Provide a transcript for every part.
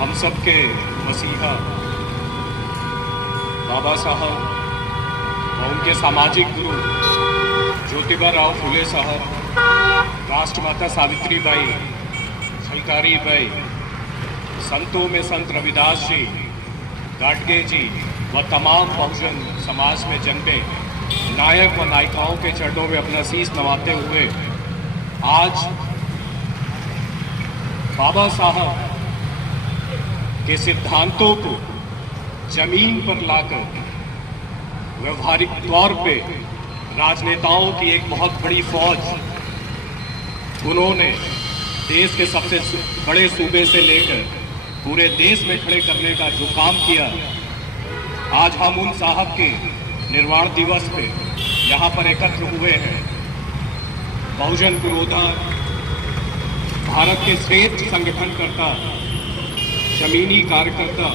हम सब के मसीहा बाबा साहब और उनके सामाजिक गुरु ज्योतिबा राव फुले साहब, राष्ट्रमाता सावित्री बाई, झलकारी बाई, संतों में संत रविदास जी, गाडगे जी व तमाम बहुजन समाज में जन्मे नायक व नायिकाओं के चरणों में अपना शीश नवाते हुए आज बाबा साहब के सिद्धांतों को जमीन पर लाकर व्यवहारिक तौर पे राजनेताओं की एक बहुत बड़ी फौज उन्होंने देश के सबसे बड़े सूबे से लेकर पूरे देश में खड़े करने का जो काम किया, आज हम उन साहब के निर्वाण दिवस पे यहाँ पर एकत्र हुए हैं। बहुजन पुरोधा भारत के श्रेष्ठ संगठनकर्ता, जमीनी कार्यकर्ता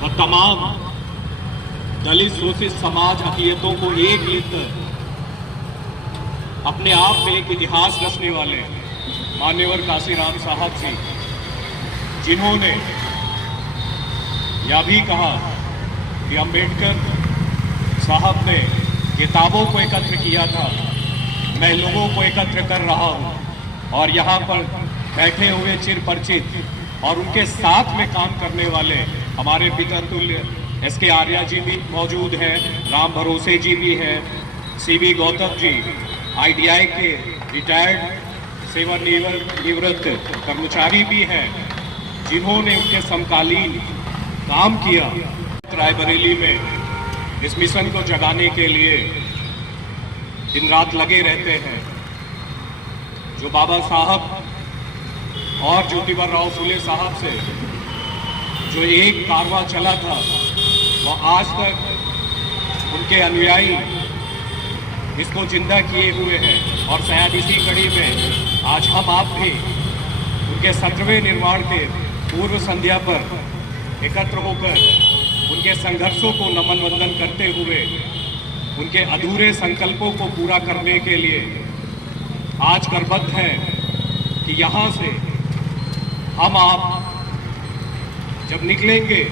व तमाम दलित शोषित समाज हकीकतों को एक लेकर अपने आप में एक इतिहास रचने वाले मान्यवर काशीराम साहब जी, जिन्होंने यह भी कहा कि अम्बेडकर साहब ने किताबों को एकत्र किया था, मैं लोगों को एकत्र कर रहा हूं। और यहाँ पर बैठे हुए चिरपरिचित और उनके साथ में काम करने वाले हमारे पितृतुल्य एस.के. आर्या जी भी मौजूद हैं, राम भरोसे जी भी हैं, सी.वी. गौतम जी ITI के रिटायर्ड सेवानिवृत्त कर्मचारी भी हैं, जिन्होंने उनके समकालीन काम किया। रायबरेली में इस मिशन को जगाने के लिए दिन रात लगे रहते हैं। जो बाबा साहब और ज्योतिबा राव फुले साहब से जो एक कारवां चला था, वह आज तक उनके अनुयायी इसको जिंदा किए हुए हैं। और शायद इसी कड़ी में आज हम आप भी उनके 17वें निर्माण के पूर्व संध्या पर एकत्र होकर उनके संघर्षों को नमन वंदन करते हुए उनके अधूरे संकल्पों को पूरा करने के लिए आज करबद्ध हैं कि यहाँ से हम आप जब निकलेंगे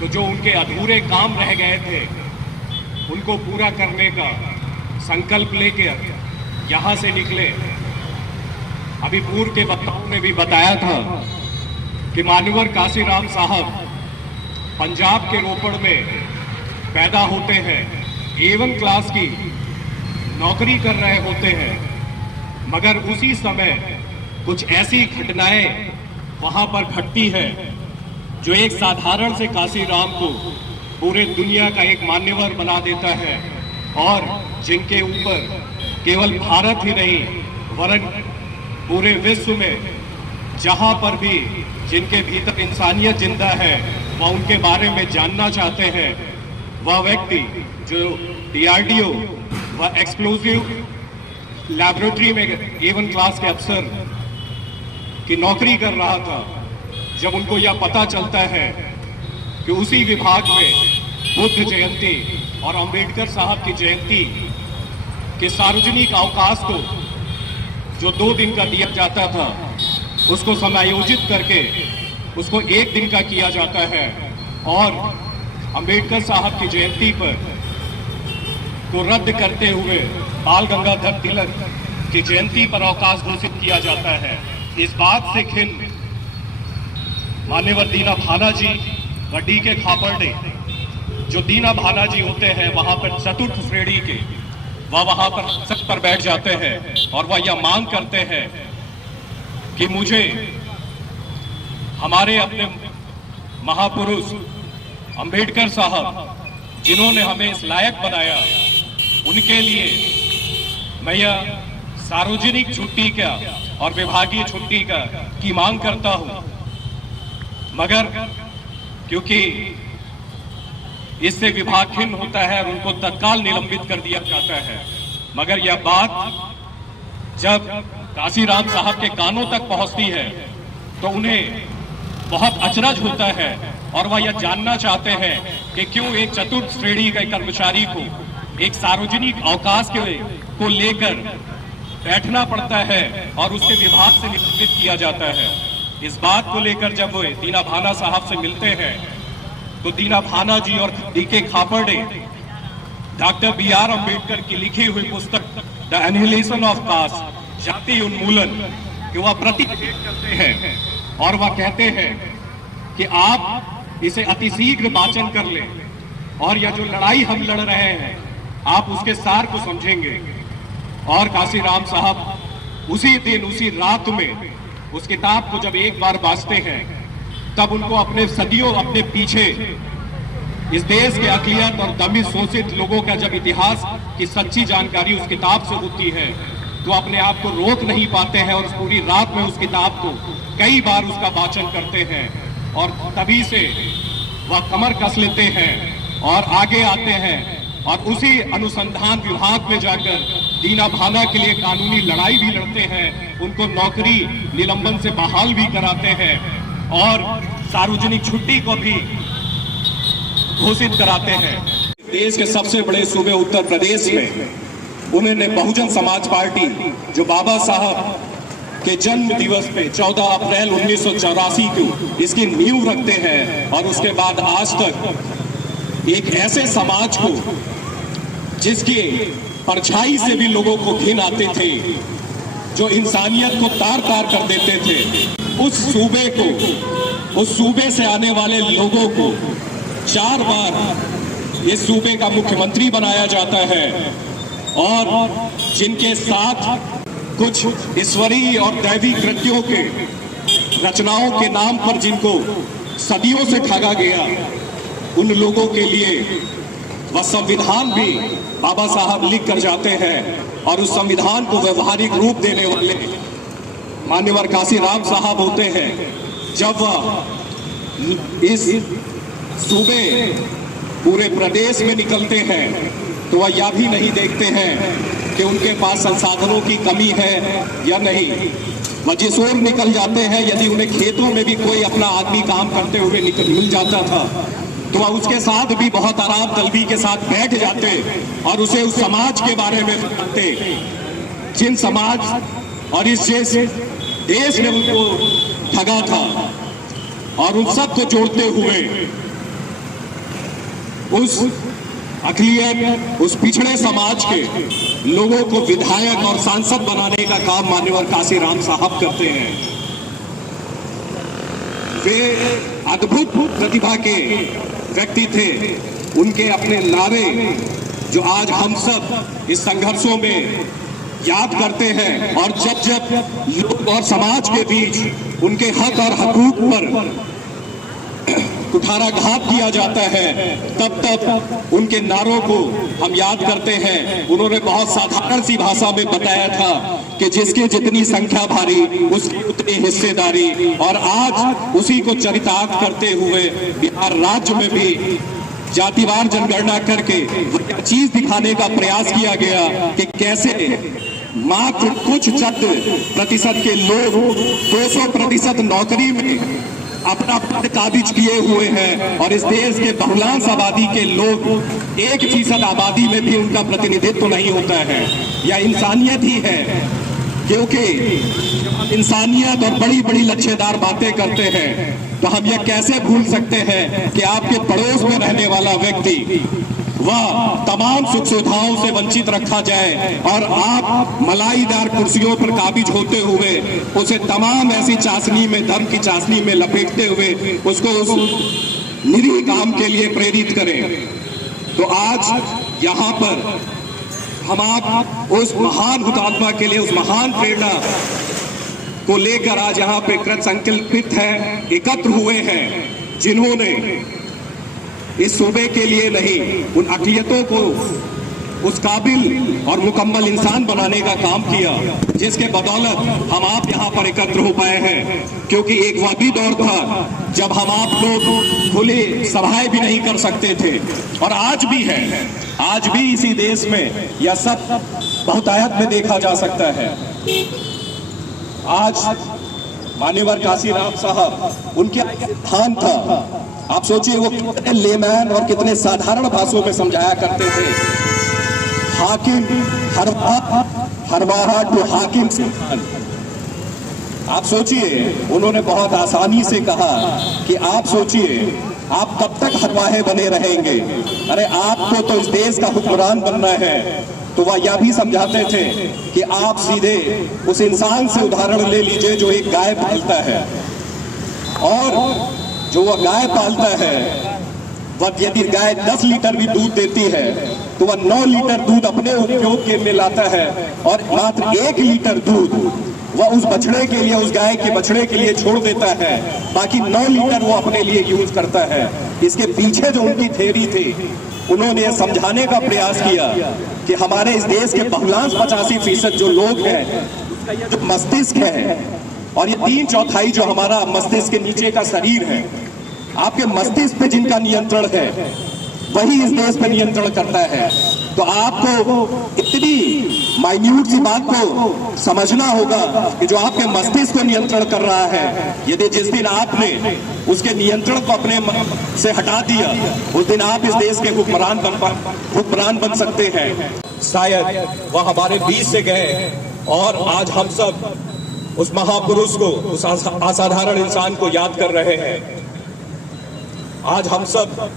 तो जो उनके अधूरे काम रह गए थे उनको पूरा करने का संकल्प लेकर यहाँ से निकले। अभी पूर्व के वक्ताओं ने भी बताया था कि मान्यवर काशीराम साहब पंजाब के रोपड़ में पैदा होते हैं, A1 क्लास की नौकरी कर रहे होते हैं, मगर उसी समय कुछ ऐसी घटनाएं वहां पर घटती है जो एक साधारण से काशीराम को पूरे दुनिया का एक मान्यवर बना देता है और जिनके ऊपर केवल भारत ही नहीं वरन पूरे विश्व में जहां पर भी जिनके भीतर इंसानियत जिंदा है वह उनके बारे में जानना चाहते हैं। वह व्यक्ति जो DRDO व एक्सप्लोजिव लैबोरेटरी में A1 क्लास के अफसर की नौकरी कर रहा था, जब उनको यह पता चलता है कि उसी विभाग में बुद्ध जयंती और अंबेडकर साहब की जयंती के सार्वजनिक अवकाश को जो 2 दिन का दिया जाता था उसको समायोजित करके उसको 1 दिन का किया जाता है और अंबेडकर साहब की जयंती पर को रद्द करते हुए बाल गंगाधर तिलक की जयंती पर अवकाश घोषित किया जाता है। इस बात से खिन्न मान्यवर दीना भाना जी व D.K. खापर्डे, जो दीना भाना जी होते हैं वहां पर चतुर्थ श्रेणी के, वह वहां पर सच पर बैठ जाते हैं और वह यह मांग करते हैं कि मुझे हमारे अपने महापुरुष अंबेडकर साहब जिन्होंने हमें इस लायक बनाया, उनके लिए मैं यह सार्वजनिक छुट्टी का और विभागीय छुट्टी की मांग करता हूं, मगर क्योंकि इससे विभाग खिन्न होता है और उनको तत्काल निलंबित कर दिया जाता है। मगर यह बात जब काशीराम साहब के कानों तक पहुंचती है तो उन्हें बहुत अचरज होता है और वह यह जानना चाहते हैं कि क्यों एक चतुर्थ श्रेणी के कर्मचारी को एक सार्वजनिक अवकाश को लेकर बैठना पड़ता है और उसके विभाग से निलंबित किया जाता है। इस बात को लेकर जब वो दीना भाना साहब से मिलते हैं तो दीना भाना जी और डीके खापर्डे डॉक्टर बी.आर. अम्बेडकर की लिखी हुई पुस्तक द एनिहिलेशन ऑफ कास्ट, जाति उन्मूलन, कि वह प्रतिवेदन करते हैं और वह कहते हैं कि आप इसे अतिशीघ्र वाचन कर लें और यह जो लड़ाई हम लड़ रहे हैं आप उसके सार को समझेंगे। और काशीराम साहब उसी दिन उसी रात में उस किताब को जब एक बार वाचते हैं तब उनको अपने सदियों अपने पीछे इस देश के अकलियत और दमित शोषित लोगों का जब इतिहास की सच्ची जानकारी उस किताब से होती है तो अपने आप को रोक नहीं पाते हैं और पूरी रात में उस किताब को कई बार उसका वाचन करते हैं और तभी से वह कमर कस लेते हैं और आगे आते हैं और उसी अनुसंधान विभाग में जाकर दीना भाना के लिए कानूनी लड़ाई भी लड़ते हैं, उनको नौकरी निलंबन से बहाल भी कराते हैं और सार्वजनिक छुट्टी को भी घोषित कराते हैं। देश के सबसे बड़े सूबे उत्तर प्रदेश में उन्होंने बहुजन समाज पार्टी जो बाबा साहब के जन्म दिवस पे 14 अप्रैल 1984 को इसकी नींव रखते हैं और उसके बाद आज तक एक ऐसे समाज को जिसके परछाई से भी लोगों को घिन आते थे, जो इंसानियत को तार तार कर देते थे, उस सूबे से आने वाले लोगों को 4 बार इस सूबे का मुख्यमंत्री बनाया जाता है और जिनके साथ कुछ ईश्वरीय और दैवी कृत्यों के रचनाओं के नाम पर जिनको सदियों से ठगा गया, उन लोगों के लिए वह संविधान भी बाबा साहब लिख कर जाते हैं और उस संविधान को व्यवहारिक रूप देने वाले मान्यवर काशीराम साहब होते हैं। जब वह इस सूबे पूरे प्रदेश में निकलते हैं तो वह यह भी नहीं देखते हैं कि उनके पास संसाधनों की कमी है या नहीं। वह जिस ओर निकल जाते हैं, यदि उन्हें खेतों में भी कोई अपना आदमी काम करते हुए मिल जाता था तो वह उसके साथ भी बहुत आराम तलबी के साथ बैठ जाते और उसे उस समाज के बारे में बताते जिन समाज और इस देश ने उनको ठगा था, और उन सबको जोड़ते हुए उस अकलियत, उस पिछड़े समाज के लोगों को विधायक और सांसद बनाने का काम मान्यवर काशीराम साहब करते हैं। वे अद्भुत प्रतिभा के व्यक्ति थे। उनके अपने नारे जो आज हम सब इस संघर्षों में याद करते हैं और जब जब लोग और समाज के बीच उनके हक और हकूक पर कुठाराघात किया जाता है, तब तब उनके नारों को हम याद करते हैं। उन्होंने बहुत साधारण सी भाषा में बताया था कि जिसकी जितनी संख्या भारी उसकी उतनी हिस्सेदारी, और आज उसी को चरितार्थ करते हुए बिहार राज्य में भी जातिवार जनगणना करके वह चीज दिखाने का प्रयास किया गया कि कैसे मात्र कुछ चंद प्रतिशत के लोग 200% नौकरी में अपना पद काबिज किए हुए हैं और इस देश के बहुलांश आबादी के लोग 1% आबादी में भी उनका प्रतिनिधित्व नहीं होता है। यह इंसानियत ही है, क्योंकि इंसानियत और बड़ी बड़ी लच्छेदार बातें करते हैं तो हम यह कैसे भूल सकते हैं कि आपके पड़ोस में रहने वाला व्यक्ति वह तमाम सुख सुविधाओं से वंचित रखा जाए और आप मलाईदार कुर्सियों पर काबिज होते हुए उसे तमाम ऐसी चाशनी में, धर्म की चाशनी में लपेटते हुए उसको उस निरीह काम के लिए प्रेरित करें। तो आज यहाँ पर हम आप उस महान हुतात्मा के लिए, उस महान प्रेरणा को लेकर आज यहाँ पे कृत संकल्पित हैं, एकत्र हुए हैं, जिन्होंने इस सूबे के लिए नहीं उन अकलियतों को उस काबिल और मुकम्मल इंसान बनाने का काम किया, जिसके बदौलत हम आप यहाँ पर एकत्र हो पाए हैं। क्योंकि एक वह भी दौर था जब हम आप लोग खुले सभाएं भी नहीं कर सकते थे, और आज भी है, आज भी इसी देश में यह सब बहुतायत में देखा जा सकता है। आज मान्यवर काशीराम साहब, उनके सिद्धांत था, आप सोचिए वो कितने लेमैन और कितने साधारण भाषाओं में समझाया करते थे। हाकिम हरवाहा टू हाकिम सिद्धांत, आप सोचिए, उन्होंने बहुत आसानी से कहा कि आप सोचिए आप कब तक हरवाहे बने रहेंगे। अरे आपको तो इस देश का हुक्मरान बनना है। तो वह यह भी समझाते थे कि आप सीधे उस इंसान से उदाहरण ले लीजिए जो एक गाय पालता है, और जो वह गाय पालता है वह यदि गाय 10 लीटर भी दूध देती है तो वह 9 लीटर दूध अपने उपयोग के लिए लाता है, और मात्र 1 लीटर दूध वह उस बछड़े के लिए, उस गाय के बछड़े के लिए छोड़ देता है। बाकी 9 लीटर वो अपने लिए यूज करता है। इसके पीछे जो उनकी थ्योरी थी, उन्होंने समझाने का प्रयास किया कि हमारे इस देश के बहुलांश 85% जो लोग हैं, जो मस्तिष्क है, और ये 3/4 जो हमारा मस्तिष्क के नीचे का शरीर है, आपके मस्तिष्क पे जिनका नियंत्रण है वही इस देश पे नियंत्रण करता है। तो आपको इतनी माइन्यूट सी बात को समझना होगा कि जो आपके मस्तिष्क को नियंत्रण कर रहा है, यदि जिस दिन आपने उसके नियंत्रण को अपने से हटा दिया, उस दिन आप इस देश के हुक्मरान बन सकते हैं। शायद वह हमारे बीच से गए और आज हम सब उस महापुरुष को, उस असाधारण इंसान को याद कर रहे हैं। आज हम सब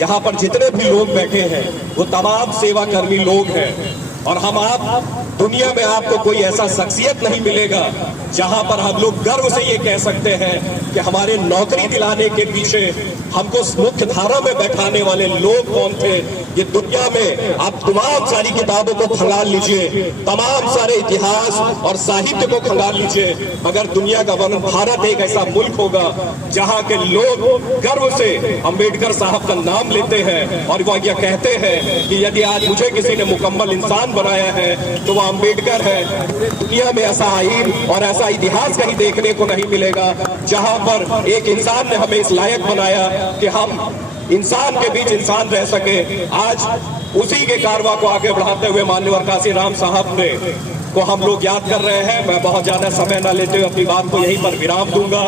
यहाँ पर जितने भी लोग बैठे हैं वो तमाम सेवाकर्मी लोग हैं, और आप दुनिया में आपको कोई ऐसा शख्सियत नहीं मिलेगा जहां पर हम लोग गर्व से ये कह सकते हैं कि हमारे नौकरी दिलाने के पीछे हमको मुख्य धारा में बैठाने वाले लोग कौन थे। ये दुनिया में आप तमाम सारी किताबों को खंगाल लीजिए, तमाम सारे इतिहास और साहित्य को खंगाल लीजिए, मगर दुनिया का वर्णन, भारत एक ऐसा मुल्क होगा जहां के लोग गर्व से अंबेडकर साहब का नाम लेते हैं, और वह यह कहते हैं कि यदि आज मुझे किसी ने मुकम्मल इंसान बनाया है तो वह अंबेडकर है। पूरे दुनिया में ऐसा आईन और ऐसा इतिहास कहीं देखने को नहीं मिलेगा जहां पर एक इंसान ने हमें इस लायक बनाया कि हम इंसान के बीच इंसान रह सके। आज उसी के कारवा को आगे बढ़ाते हुए मान्यवर काशीराम साहब ने को हम लोग याद कर रहे हैं। मैं बहुत ज्यादा समय न लेते हुए अपनी बात को यहीं पर विराम दूंगा।